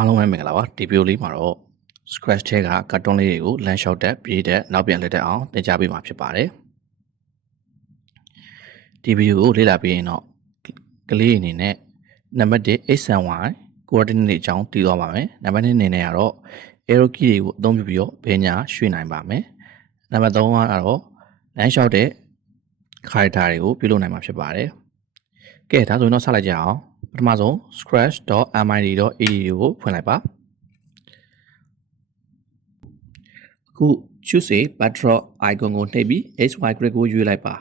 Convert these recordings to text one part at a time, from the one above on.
အားလုံးပဲမင်္ဂလာပါဒီဗီဒီယိုလေးမှာတော့ Scratch ထဲကကာတွန်းလေးတွေကိုလမ်းလျှောက်တက်ပြေးတက်နောက်ပြန်လှည့်တက်အောင်သင်ကြားပေးမှာဖြစ်ပါတယ်ဒီဗီဒီယိုကိုလေ့လာပြီးရင်တော့ကလေးအနေနဲ့နံပါတ်1 x and y coordinate တွေအကြောင်းသိသွားပါမယ်နံပါတ်2အနေနဲ့ကတော့ arrow key တွေကိုအသုံးပြုပြီးတော့ဘယ်ညာရွှေ့နိုင်ပါမယ်နံပါတ်3ကတော့လမ်းလျှောက်တဲ့ character တွေကိုပြုလုပ်နိုင်မှာဖြစ်ပါတယ်ကဲဒါဆိုရင်တော့ဆက်လိုက်ကြအောင်ပထမဆုံး scratch.mid.edu ကိုဖွင့်လိုက်ပါအခု choose a backdrop icon ကိုနှိပ်ပြီး xy grid ကိုရွေးလိုက်ပါ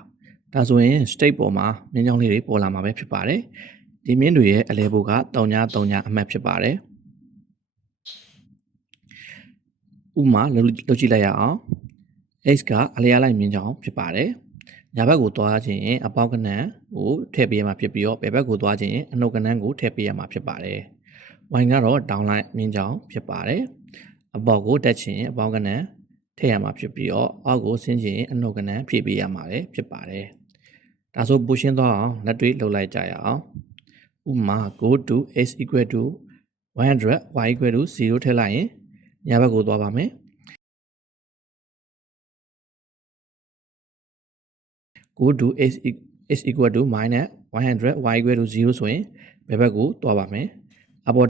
ဒါဆိုရင် state ပေါ်မှာမြင်းချောင်းလေးတွေပေါ်လာမှာပဲဖြစ်ပါတယ်ဒီမြင်းတွေရဲ့အလဲဘိုးက3.3အမှတ်ဖြစ်ပါတယ်ဥမာလုပ်ကြည့်လိုက်ရအောင် x ကအလျားလိုက်မြင်းချောင်းဖြစ်ပါတယ်ညာဘက်ကိုသွားခြင်းအပေါင်းကဏ္ဍကိုထည့်ပေးရမှာဖြစ်ပြီးတော့ဘယ်ဘက်ကိုသွားခြင်းအနှုတ်ကဏ္ဍကိုထည့်ပေးရမှာဖြစ်ပါတယ် y ကတော့ down line မြင်းချောင်းဖြစ်ပါတယ်အပေါက်ကိုတက်ခြင်းအပေါင်းကဏ္ဍထည့်ရမှာဖြစ်ပြီးတော့အောက်ကိုဆင်းခြင်းအနှုတ်ကဏ္ဍဖြည့်ပေးရမှာပဲဖြစ်ပါတယ်ဒါဆိုပိုရှင်းသွားအောင်လက်တွေ့လုပ်လိုက်ကြရအောင်ဥပမာ go to x equal to 100 y equal to 0ထည့်လိုက်ရင်ညာဘက်ကိုသွားပါမယ်go to x equal to minus 100 y equal to 0ဆိုရင်ဘယ်ဘက်ကိုသွားပါမယ်အပေါ်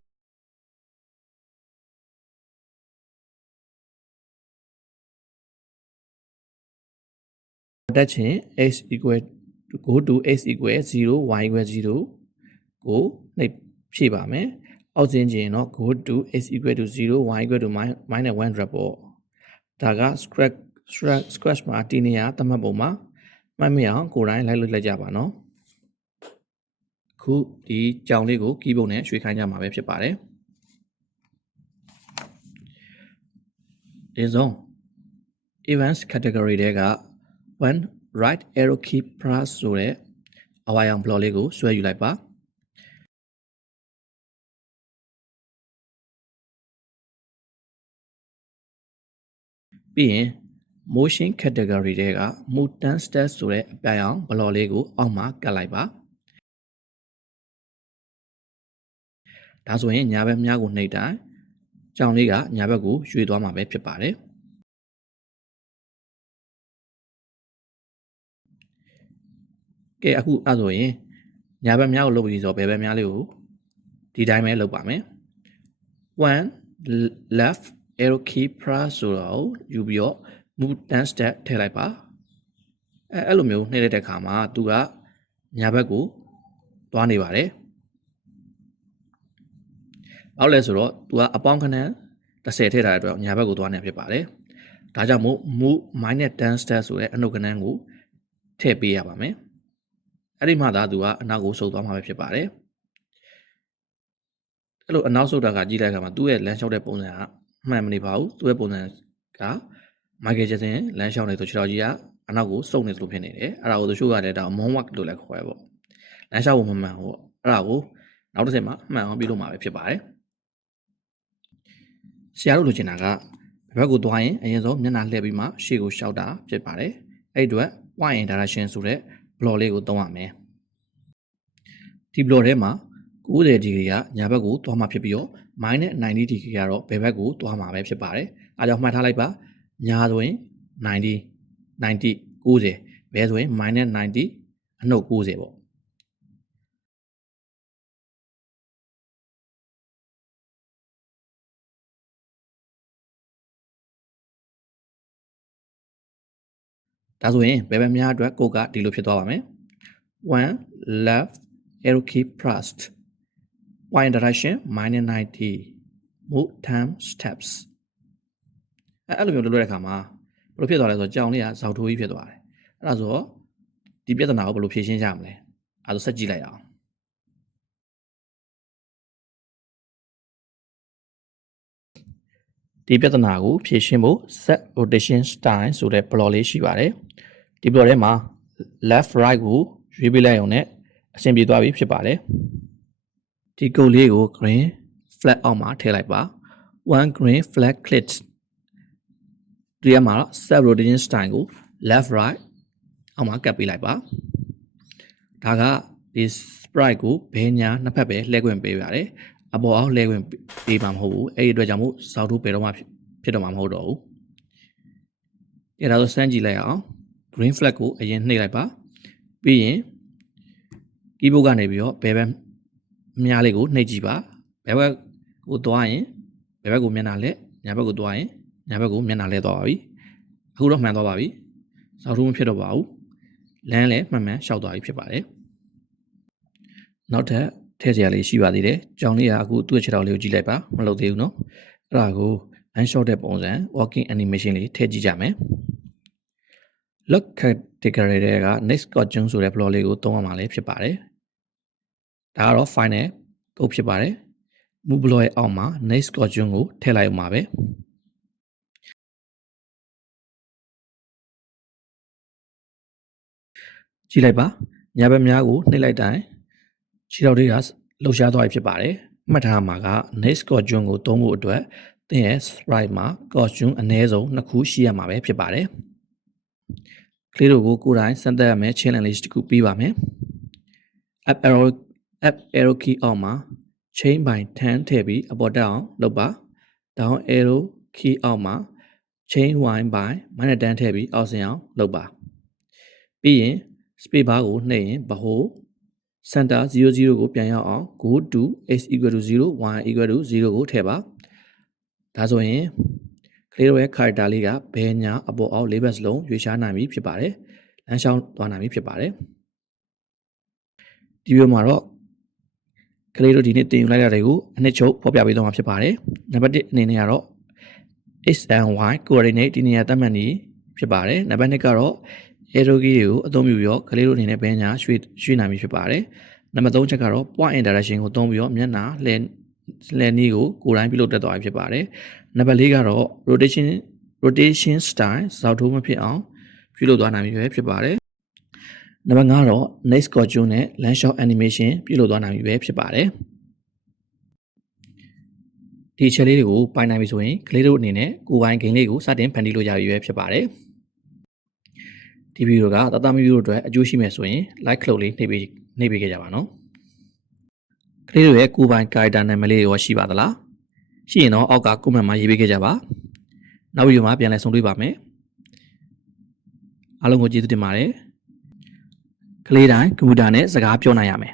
တက်ချင်း x equal to go to x equal 0 y equal 0ကိုနှိပ်ဖြည့်ပါမယ်အောက်ဆင်းခြင်းတော့ go to x equal to 0 y equal to minus 100ပေါ့ဒါက scratch မှာတည်နေရသတ်မှတ်ပုံမှာမှတ်မိအောင်ကိုယ်တိုင်လိုက်လုပ်လိုက်ကြပါနော်ခုဒီကြောင်လေးကိုကီးဘုတ်နဲ့ရွှေ့ခိုင်းကြမှာပဲဖြစ်ပါတယ်ဒီဆုံး events category တွေက one right arrow key plus ဆိုတဲ့အဝါရောင် block လေးကိုဆွဲယူလိုက်ပါပြီးရင် motion category တွေက move turn step ဆိုတဲ့အပြရောင် block လေးကိုအောက်မှာကတ်လိုက်ပါဒါဆိုရင်ညာဘက်မြားကိုနှိပ်တိုင်းကြောင်လေးကညာဘက်ကိုရွှေ့သွားမှာပဲဖြစ်ပါတယ်ကဲအခုအဲ့ဆိုရင်ညာဘက်မြားကိုလုပ်ပြီးဆိုတော့ဘယ်ဘက်မြားလေးကိုဒီတိုင်းပဲလုပ်ပါမယ် one left arrow key press ဆိုတော့ယူပြီးတော့ move turn step ထည့်လိုက်ပါအဲ့လိုမျိုးနှိပ်လိုက်တဲ့အခါမှာသူကညာဘက်ကိုသွားနေပါတယ်ဘာလို့လဲဆိုတော့သူကအပေါင်းခဏ30ထည့်ထားတဲ့အတွက်ညာဘက်ကိုသွားနေဖြစ်ပါတယ်ဒါကြောင့်မို့ move minus turn step ဆိုတဲ့အနှုတ်ကဏ္ဍကိုထည့်ပေးရပါမယ်အဲ့ဒီမှသာသူကအနောက်ကိုဆုတ်သွားမှာပဲဖြစ်ပါတယ်အဲ့လိုအနောက်ဆုတ်တာကကြည့်လိုက်ခါမှာသူ့ရဲ့လမ်းလျှောက်တဲ့ပုံစံကမှန်မနေပါဘူးသူ့ရဲ့ပုံစံကမိုက်ကယ်ဂျက်ဆင်လမ်းလျှောက်နေဆိုခြေတော်ကြီးကအနောက်ကိုစုပ်နေသလိုဖြစ်နေတယ်အဲ့ဒါကိုသူချို့ကလည်းဒါ moonwalk လို့လည်းခေါ်ရပေါ့လမ်းလျှောက်ဖို့မမှန်ဘူးပေါ့အဲ့ဒါကိုနောက်တစ်ဆင့်မှာမှန်အောင်ပြုလုပ်မှာပဲဖြစ်ပါတယ်ဆရာတို့လိုချင်တာကဘက်ကိုသွားရင်အရင်ဆုံးမျက်နှာလှည့်ပြီးမှရှေ့ကိုရှောက်တာဖြစ်ပါတယ်အဲ့အတွက် point in direction ဆိုတဲ့ block လေးကိုသုံးရမယ်ဒီ block ထဲမှာ90 degree ကညာဘက်ကိုသွားမှာဖြစ်ပြီးတော့ minus 90 degree ကတော့ဘယ်ဘက်ကိုသွားမှာပဲဖြစ်ပါတယ်အားကြောင့်မှတ်ထားလိုက်ပါညာဆိုရင်90 90ဘယ်ဆိုရင် minus 90အနှုတ်90ပေါ့ဒါဆိုရင်ဘယ်ဘက်များအတွက်ကိုကဒီလိုဖြစ်သွားပါမယ် one left arrow key pressed point direction minus 90 move time steps အဲ့လိုမျိုးလုပ်တဲ့အခါမှာဘယ်လိုဖြစ်သွားလဲဆိုတော့ကြောင်လေးကဇောက်ထိုးကြီးဖြစ်သွားတယ်အဲ့ဒါဆိုတော့ဒီပြဿနာကိုဘယ်လိုဖြေရှင်းကြမလဲအဲ့ဒါဆက်ကြည့်လိုက်အောင်ဒီပြဿနာကိုဖြေရှင်းဖို့ set rotation style ဆိုတဲ့ block လေးရှိပါတယ်ဒီ block ထဲမှာ left right ကိုရွေးပေးလိုက်အောင်နဲ့အဆင်ပြေသွားပြီဖြစ်ပါတယ်ဒီကုတ်လေးကို green flag အောက်မှာထည့်လိုက်ပါ one green flag clicked ဒီမှာ set rotation style ကို left right အောက်မှာကပ်ပေးလိုက်ပါဒါကဒီ sprite ကိုဘယ်ညာနှစ်ဖက်ပဲလှည့်ခွင့်ပေးပါတယ် အပေါ်အောင်လဲဝင်ပေးမှာမဟုတ်ဘူးအဲ့ဒီအတွက်ကြောင့်မို့စောက်ထိုးပေတော့မှဖြစ်တော့မှာမဟုတ်တော့ဘူးအဲ့ဒါဆိုစမ်းကြည့်လိုက်အောင် green flag ကိုအရင်နှိပ်လိုက်ပါပြီးရင် keyboard ကနေပြီးတော့ဘယ်ဘက်မြားလေးကိုနှိပ်ကြည့်ပါဘယ်ဘက်ကိုသွားရင်ဘယ်ဘက်ကိုမျက်နှာလဲညာဘက်ကိုသွားရင်ညာဘက်ကိုမျက်နှာလဲသွားပါပြီအခုတော့မှန်သွားပါပြီစောက်ထိုးမဖြစ်တော့ပါဘူးလမ်းလည်းမှန်မှန်ရှောက်သွားပြီဖြစ်ပါတယ်နောက်ထပ်ထည့်စရာလေးရှိပါသေးတယ်ကြောင်လေးကအခုသူ့ရဲ့ခြေထောက်လေးကိုကြည့်လိုက်ပါမလုပ်သေးဘူးเนาะအဲ့ဒါကို lens shot တဲ့ပုံစံ walking animation လေးထည့်ကြည့်ကြမယ် look category တွေက next costume ဆိုတဲ့ block လေးကိုသုံးရမှာလည်းဖြစ်ပါတယ်ဒါကတော့ final code ဖြစ်ပါတယ် move block ရဲ့အောက်မှာ next costume ကိုထည့်လိုက်အောင်ပါပဲကြည့်လိုက်ပါညာဘက်များကိုနှိပ်လိုက်တိုင်းခြေထောက်တွေကလှုပ်ရှားသွားပြီဖြစ်ပါတယ်မှတ်ထားမှာက next costume ကိုသုံးဖို့အတွက်သင်ရဲ့ sprite မှာ costume အနည်းဆုံး2ခုရှိရမှာပဲဖြစ်ပါတယ်ကလေးတို့ကိုကိုယ်တိုင်စမ်းသပ်ရမယ် challenge လေးတစ်ခုပြီးပါမယ် up arrow key အောက်မှာ chain by 10ထည့်ပြီးအပေါ်တက်အောင်လုပ်ပါ down arrow key အောက်မှာ chain y by -10ထည့်ပြီးအောက်ဆင်းအောင်လုပ်ပါပြီးရင် space bar ကိုနှိပ်ရင်ဗဟို center 00ကိုပြန်ရောက်အောင် go to x equal to 0 y equal to 0ကိုထည့်ပါဒါဆိုရင်ကလေးတို့ရဲ့ character လေးကဘယ်ညာအပေါ်အောက်လေးဘက်စလုံးရွေးရှားနိုင်ပြီဖြစ်ပါတယ်လမ်းလျှောက်သွားနိုင်ပြီဖြစ်ပါတယ်ဒီဗီဒီယိုမှာတော့ကလေးတို့ဒီနေ့သင်ယူလိုက်တာတွေကိုအနှစ်ချုပ်ဖော်ပြပေးသွားမှာဖြစ်ပါတယ်နံပါတ်1အနေနဲ့ကတော့ x and y coordinate ဒီနေရာသတ်မှတ်နေဖြစ်ပါတယ်နံပါတ်2ကတော့ arrow key ကိုအသုံးပြုပြီးတော့ကလေးတို့အနေနဲ့ဘယ်ညာရွှေ့နိုင်ပြီဖြစ်ပါတယ်နံပါတ်3ချက်ကတော့ point and direction ကိုသုံးပြီးတော့မျက်နှာလှည့်နည်းကိုကိုယ်တိုင်ပြုလုပ်တတ်သွားပြီဖြစ်ပါတယ်နံပါတ်4ကတော့ rotation style စောက်ထိုးမဖြစ်အောင်ပြုလုပ်သွားနိုင်ပြီဖြစ်ပါတယ်နံပါတ်5တော့ next costume နဲ့ lens shot animation ပြုလုပ်သွားနိုင်ပြီဖြစ်ပါတယ်ဒီချက်လေးတွေကိုပိုင်နိုင်ပြီဆိုရင်ကလေးတို့အနေနဲ့ကိုယ်ပိုင် game လေးကိုစတင်ဖန်တီးလို့ရပြီဖြစ်ပါတယ်ဒီဗီဒီယိုကတသားမီဗီဒီယိုအတွက်အကျိုးရှိမယ်ဆိုရင် like လုပ်လေးနှိပ်ပေးခဲ့ကြပါနော်ကလေးတို့ရဲ့ကိုယ်ပိုင် character နာမည်လေးရောရှိပါသလားရှိရင်တော့အောက်က comment မှာရေးပေးခဲ့ကြပါနောက်ဗီဒီယိုမှာပြန်လည်ဆုံတွေ့ပါမယ်အားလုံးကိုကျေးဇူးတင်ပါတယ်ကလေးတိုင်းကွန်ပျူတာနဲ့စကားပြောနိုင်ရမယ်